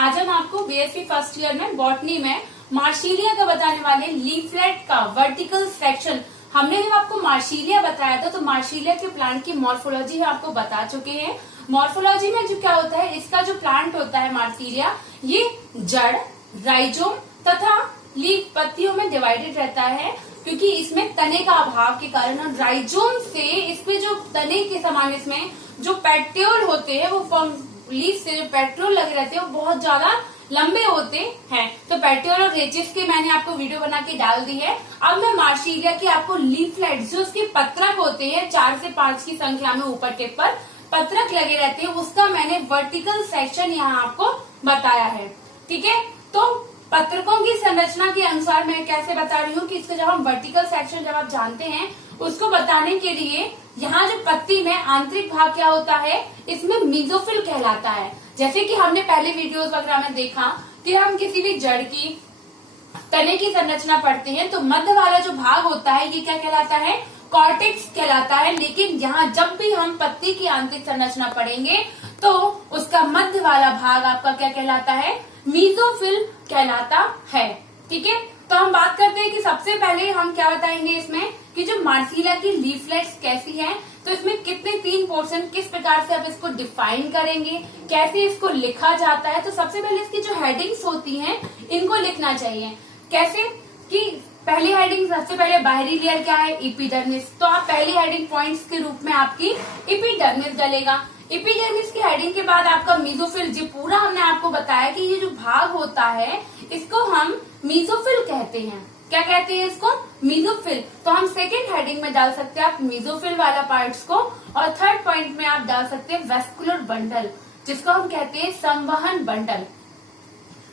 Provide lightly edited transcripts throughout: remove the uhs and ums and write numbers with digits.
आज हम आपको बीएससी फर्स्ट ईयर में बॉटनी में मार्शीलिया का बताने वाले लीफलेट का वर्टिकल सेक्शन। हमने जब आपको मार्शीलिया बताया था तो मार्शीलिया के प्लांट की मॉर्फोलॉजी है आपको बता चुके हैं। मॉर्फोलॉजी में जो क्या होता है, इसका जो प्लांट होता है मार्शीलिया, ये जड़, राइजोम तथा लीफ पत्तियों में डिवाइडेड रहता है, क्योंकि इसमें तने का अभाव के कारण राइजोम से इसमें जो तने के समान इसमें जो पेट्योल होते हैं वो लीफ से जो पेट्रोल लगे रहते हैं वो बहुत ज्यादा लंबे होते हैं। तो पेट्रोल और रेचिस के मैंने आपको वीडियो बना के डाल दी है। अब मैं मार्शीलिया की आपको लीफलेट जो उसके पत्रक होते हैं 4 से 5 की संख्या में ऊपर टिप पर पत्रक लगे रहते हैं, उसका मैंने वर्टिकल सेक्शन यहाँ आपको बताया है। ठीक है, तो पत्रकों की संरचना के अनुसार मैं कैसे बता रही हूँ कि इसको जब हम वर्टिकल सेक्शन जब आप जानते हैं उसको बताने के लिए यहाँ जो पत्ती में आंतरिक भाग क्या होता है, इसमें मीजोफिल कहलाता है। जैसे कि हमने पहले वीडियोस वगैरह में देखा कि हम किसी भी जड़ की तने की संरचना पढ़ते हैं तो मध्य वाला जो भाग होता है ये क्या कहलाता है, कॉर्टेक्स कहलाता है। लेकिन यहाँ जब भी हम पत्ती की आंतरिक संरचना पढ़ेंगे तो उसका मध्य वाला भाग आपका क्या कहलाता है, मीजोफिल कहलाता है। ठीक है, तो हम बात करते हैं कि सबसे पहले हम क्या बताएंगे इसमें कि जो मार्शीलिया की लीफलेट्स कैसी हैं, तो इसमें कितने 3 पोर्शन, किस प्रकार से आप इसको डिफाइन करेंगे, कैसे इसको लिखा जाता है। तो सबसे पहले इसकी जो हेडिंग्स होती हैं इनको लिखना चाहिए। कैसे कि पहली हेडिंग सबसे पहले बाहरी लेयर क्या है, एपिडर्मिस। तो आप पहली हेडिंग पॉइंट्स के रूप में आपकी एपिडर्मिस डलेगा। एपिडर्मिस की हेडिंग के बाद आपका मीजोफिल, जो पूरा हमने आपको बताया कि ये जो भाग होता है इसको हम मीजोफिल कहते हैं। क्या कहते हैं इसको, मीजोफिल। तो हम सेकेंड हेडिंग में डाल सकते हैं आप मीजोफिल वाला पार्ट्स को, और थर्ड पॉइंट में आप डाल सकते हैं वेस्कुलर बंडल, जिसको हम कहते हैं संवहन बंडल,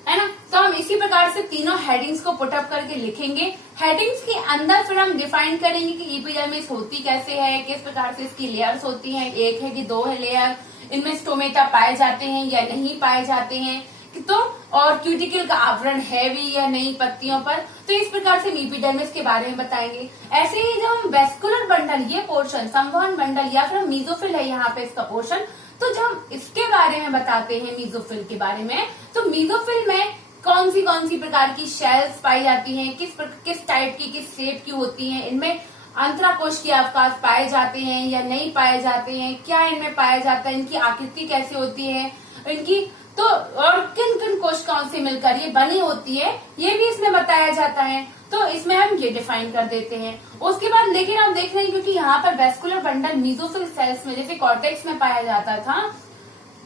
है ना। तो हम इसी प्रकार से तीनों हेडिंग्स को पुटअप करके लिखेंगे। हेडिंग्स के अंदर फिर हम डिफाइन करेंगे कि एपिडर्मिस होती कैसे है, किस प्रकार से इसकी लेयर्स होती हैं, 1 है कि 2 है लेयर, इनमें स्टोमेटा पाए जाते हैं या नहीं पाए जाते हैं, तो और क्यूटिकल का आवरण है भी या नहीं पत्तियों पर। तो इस प्रकार से एपिडर्मिस के बारे में बताएंगे। ऐसे ही जब हम वेस्कुलर बंडल, ये पोर्शन संवहन बंडल या फिर मीजोफिल है यहाँ पे इसका पोर्शन, तो जब हम इसके बारे में बताते हैं मीजोफिल के बारे में, तो मीजोफिल में कौन सी प्रकार की शेल्स पाई जाती हैं, किस टाइप की, किस शेप की होती हैं, इनमें अंतराकोश के अवकाश पाए जाते हैं या नहीं पाए जाते हैं, क्या इनमें पाया जाता है, इनकी आकृति कैसे होती है, इनकी तो और किन किन कोशिकाओं से मिलकर ये बनी होती है, ये भी इसमें बताया जाता है। तो इसमें हम ये डिफाइन कर देते हैं। उसके बाद लेकिन आप देख रहे हैं क्योंकि यहाँ पर वेस्कुलर बंडल मीजोफिल सेल्स में, जैसे कॉर्टेक्स में पाया जाता था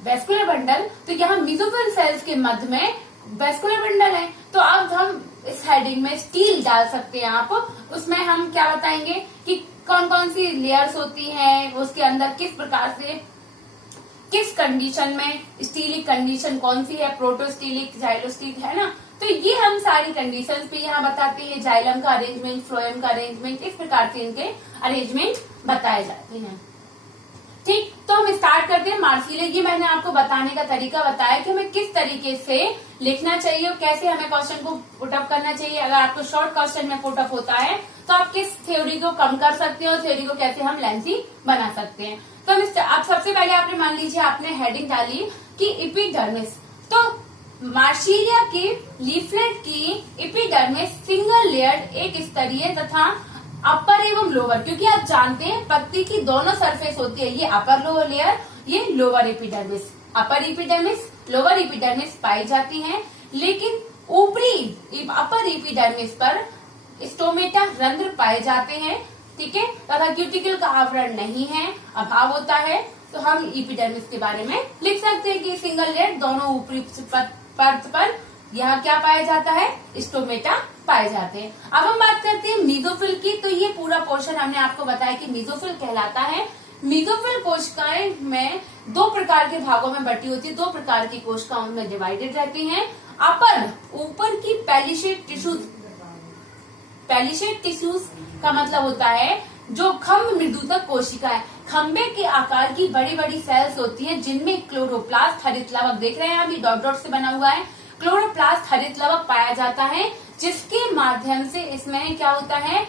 वेस्कुलर बंडल, तो यहाँ मीजोफिल सेल्स के मध्य में वेस्कुलर बंडल है। तो अब हम इस हेडिंग में स्टील डाल सकते हैं आप, उसमें हम क्या बताएंगे कि कौन कौन सी लेयर्स होती हैं, उसके अंदर किस प्रकार से किस कंडीशन में स्टीलिक कंडीशन कौन सी है, प्रोटोस्टीलिक, जाइलोस्टिक, है ना। तो ये हम सारी कंडीशंस पे यहाँ बताते हैं। जाइलम का अरेंजमेंट, फ्लोएम का अरेंजमेंट, इस प्रकार से इनके अरेंजमेंट बताए जाते हैं। ठीक, तो हम स्टार्ट करते हैं मार्शीलिया। ये मैंने आपको बताने का तरीका बताया कि हमें किस तरीके से लिखना चाहिए और कैसे हमें क्वेश्चन को पुटअप करना चाहिए। अगर आपको शॉर्ट क्वेश्चन में पुटअप होता है तो आप किस थ्योरी को कम कर सकते हो और थ्योरी को कैसे हम लेंथी बना सकते हैं। तो अब सबसे पहले आपने मान लीजिए आपने हेडिंग डाली कि एपिडर्मिस। तो मार्शीलिया की लीफलेट की एपिडर्मिस सिंगल लेयर्ड, एक स्तरीय तथा अपर एवं लोअर, क्योंकि आप जानते हैं पत्ती की दोनों सरफेस होती है, ये अपर लोअर लेयर, ये lower epidermis, upper epidermis lower epidermis पाई जाती हैं। लेकिन ऊपरी अपर एपिडर्मिस पर स्टोमेटा रंध्र पाए जाते हैं। ठीक है, तथा क्यूटिकल का आवरण नहीं है, अभाव होता है। तो हम एपिडर्मिस के बारे में लिख सकते हैं कि सिंगल लेयर दोनों ऊपरी परत पर यहाँ क्या पाया जाता है, स्टोमेटा पाए जाते हैं। अब हम बात करते हैं मीजोफिल की। तो ये पूरा पोर्शन हमने आपको बताया कि मीजोफिल कहलाता है। मीजोफिल कोशिकाएं में 2 प्रकार के भागों में बटी होती है, 2 प्रकार की कोशिकाओं में डिवाइडेड रहती हैं। अपर, ऊपर की पैलिशेड टिश्यूज का मतलब होता है जो खम्भ मृदुतक कोशिकाएं, खम्बे के आकार की बड़ी बड़ी सेल्स होती हैं जिनमें क्लोरोप्लास्ट हरित लवक, देख रहे हैं अभी डॉट डॉट से बना हुआ है, क्लोरोप्लास्ट हरित लवक पाया जाता है, जिसके माध्यम से इसमें क्या होता है,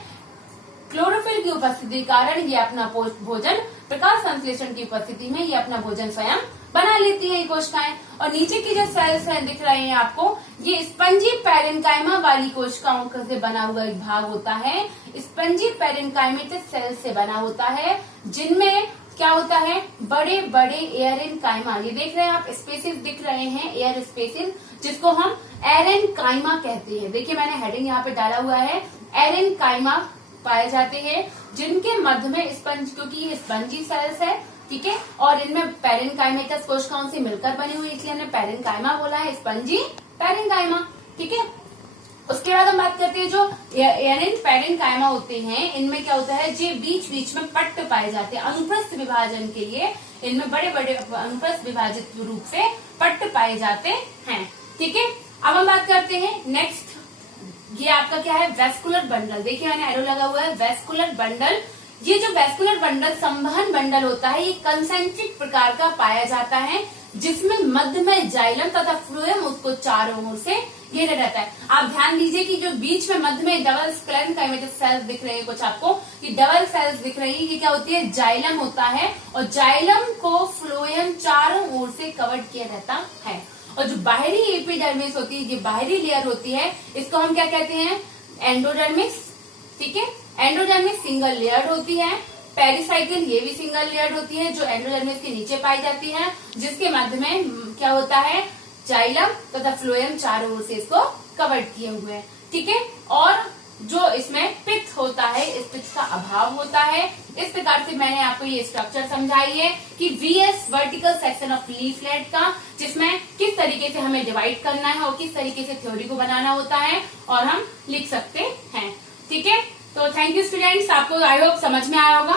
क्लोरोफिल की उपस्थिति के कारण ये अपना भोजन, प्रकाश संश्लेषण की उपस्थिति में ये अपना भोजन स्वयं बना लेती है ये कोशिकाएं। और नीचे की जो सेल्स हैं दिख रहे हैं आपको, ये स्पंजी पैरेन्काइमा वाली कोशिकाओं का से बना हुआ एक भाग होता है। स्पंजी पैरेन्काइमेटिक सेल से बना होता है, जिनमें क्या होता है, बड़े बड़े एरेन्काइमा, ये देख रहे हैं आप स्पेसेस दिख रहे हैं, एयर स्पेसेस, जिसको हम एरेन्काइमा कहते हैं। देखिए मैंने हेडिंग यहाँ पे डाला हुआ है, एरेन्काइमा पाए जाते हैं, जिनके मध्य में स्पंज, क्योंकि ये स्पंजी सेल्स है, ठीक है, और इनमें पैरेन्काइमेटस कोशिकाओं से मिलकर बनी हुई, इसलिए हमने पैरेन्काइमा बोला है, स्पंजी पैरेन्काइमा, ठीक है। उसके बाद हम बात करते हैं जो पैरेन्काइमा होते हैं, इनमें क्या होता है, जो बीच बीच में पट्ट पाए जाते हैं अनुप्रस्थ विभाजन के लिए, इनमें बड़े बड़े अनुप्रस्थ विभाजित रूप से पट्ट पाए जाते हैं, ठीक है। अब हम बात करते हैं नेक्स्ट, ये आपका क्या है, वेस्कुलर बंडल। देखिए मैंने एरो लगा हुआ है, वेस्कुलर बंडल। ये जो वेस्कुलर बंडल संवहन बंडल होता है, ये कंसेंट्रिक प्रकार का पाया जाता है, जिसमें मध्य में जाइलम तथा फ्लोएम उसको चारों ओर से घेरे रहता है। आप ध्यान दीजिए कि जो बीच में मध्य में डबल स्क्लेरेन्काइमेटिक सेल्स दिख रहे हैं कुछ आपको, कि डबल सेल्स दिख रही है, ये क्या होती है, जाइलम होता है, और जाइलम को फ्लोएम चारों ओर से कवर्ड किया रहता है। और जो बाहरी एपिडर्मिस होती है, ये बाहरी लेयर होती है, इसको हम क्या कहते हैं, एंडोडर्मिस, ठीक है। एंडोडर्मिस सिंगल लेयर होती है। पेरिसाइकिल ये भी सिंगल लेयर होती है, जो एंडोडर्मिस के नीचे पाई जाती है, जिसके मध्य में क्या होता है, जाइलम तथा फ्लोएम चारों ओर से इसको कवर्ड किए हुए हैं, ठीक है। और जो इसमें पित्त होता है, इस पित्त का अभाव होता है। इस प्रकार से मैंने आपको ये स्ट्रक्चर समझाई है कि VS vertical section of leaflet का, जिसमें किस तरीके से हमें डिवाइड करना है और किस तरीके से थ्योरी को बनाना होता है और हम लिख सकते हैं, ठीक है। तो थैंक यू स्टूडेंट्स, आपको आई होप समझ में आया होगा।